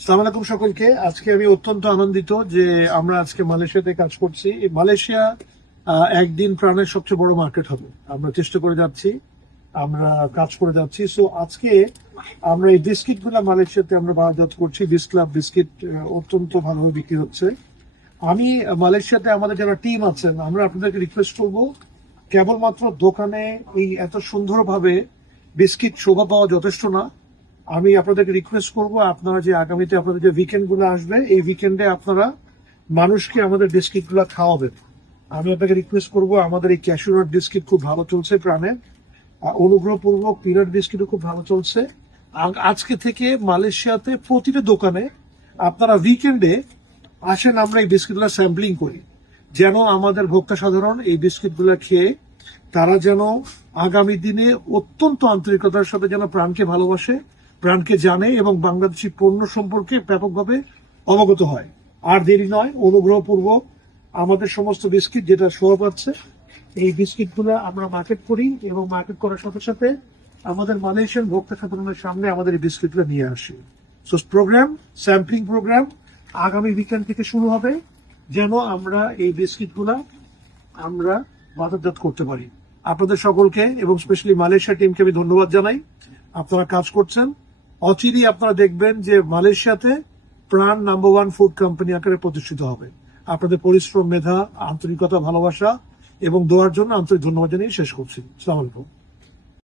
আসসালামু আলাইকুম সকলকে। আজকে আমি অত্যন্ত আনন্দিত যে আমরা আজকে মালয়েশিয়াতে কাজ করছি। এই মালয়েশিয়া একদিন প্রাণের সবচেয়ে বড় মার্কেট হবে। আমরা চেষ্টা করে যাচ্ছি, আমরা কাজ করে যাচ্ছি। সো আজকে আমরা এই বিস্কিট গুলা মালয়েশিয়াতে আমরা বাজারজাত করছি। বিস্ক্লাব বিস্কিট অত্যন্ত ভালোভাবে বিক্রি হচ্ছে। আমি মালয়েশিয়াতে আমাদের যারা টিম আছেন, আমরা আপনাদেরকে রিকোয়েস্ট করব, কেবলমাত্র দোকানে এই এত সুন্দরভাবে বিস্কিট শোভা পাওয়া যথেষ্ট না। আমি আপনাদেরকে রিকোয়েস্ট করব, আপনারা যে আগামীতে আপনাদের যে উইকেন্ড গুলো আসবে, এই উইকেন্ডে আপনারা মানুষকে আমাদের বিস্কিট গুলা খাওয়াবেন। আমি আপনাকে রিকোয়েস্ট করব, আমাদের এই ক্যাশিউনাট বিস্কিট খুব ভালো চলছে প্রাণে, অনুগ্রহপূর্বক পিনাট বিস্কিটও খুব ভালো চলছে। আজকে থেকে মালয়েশিয়াতে প্রতিটা দোকানে আপনারা উইকেন্ডে আসেন, আমরা এই বিস্কিটগুলো স্যাম্পলিং করি, যেন আমাদের ভোক্তা সাধারণ এই বিস্কিটগুলো খেয়ে তারা যেন আগামী দিনে অত্যন্ত আন্তরিকতার সাথে যেন প্রাণকে ভালোবাসে, প্রাণকে জানে এবং বাংলাদেশি পণ্য সম্পর্কে ব্যাপকভাবে অবগত হয়। আর দেরি নয়, অনুগ্রহপূর্বক আমাদের সমস্ত বিস্কিট যেটা শোভা পাচ্ছে, এই বিস্কিটগুলো আমরা মার্কেট করি এবং মার্কেট করার সাথে সাথে আমাদের মালয়েশিয়ান ভোক্তা সাধারণের সামনে আমাদের এই বিস্কিটগুলো নিয়ে আসি। সো প্রোগ্রাম, স্যাম্পলিং প্রোগ্রাম আগামী উইকেন্ড থেকে শুরু হবে, যেন আমরা এই বিস্কিটগুলা আমরা বাজারজাত করতে পারি। আপনাদের সকলকে এবং স্পেশালি মালয়েশিয়া টিমকে আমি ধন্যবাদ জানাই। আপনারা কাজ করছেন, অচিরেই আপনারা দেখবেন যে মালয়েশিয়াতে প্রাণ নাম্বার 1 ফুড কোম্পানি আকারে প্রতিষ্ঠিত হবে। আপনাদের পরিশ্রম, মেধা, আন্তরিকতা, ভালোবাসা এবং দোয়ার জন্য আন্তরিক ধন্যবাদ জানিয়ে শেষ করছি। আসসালামু আলাইকুম।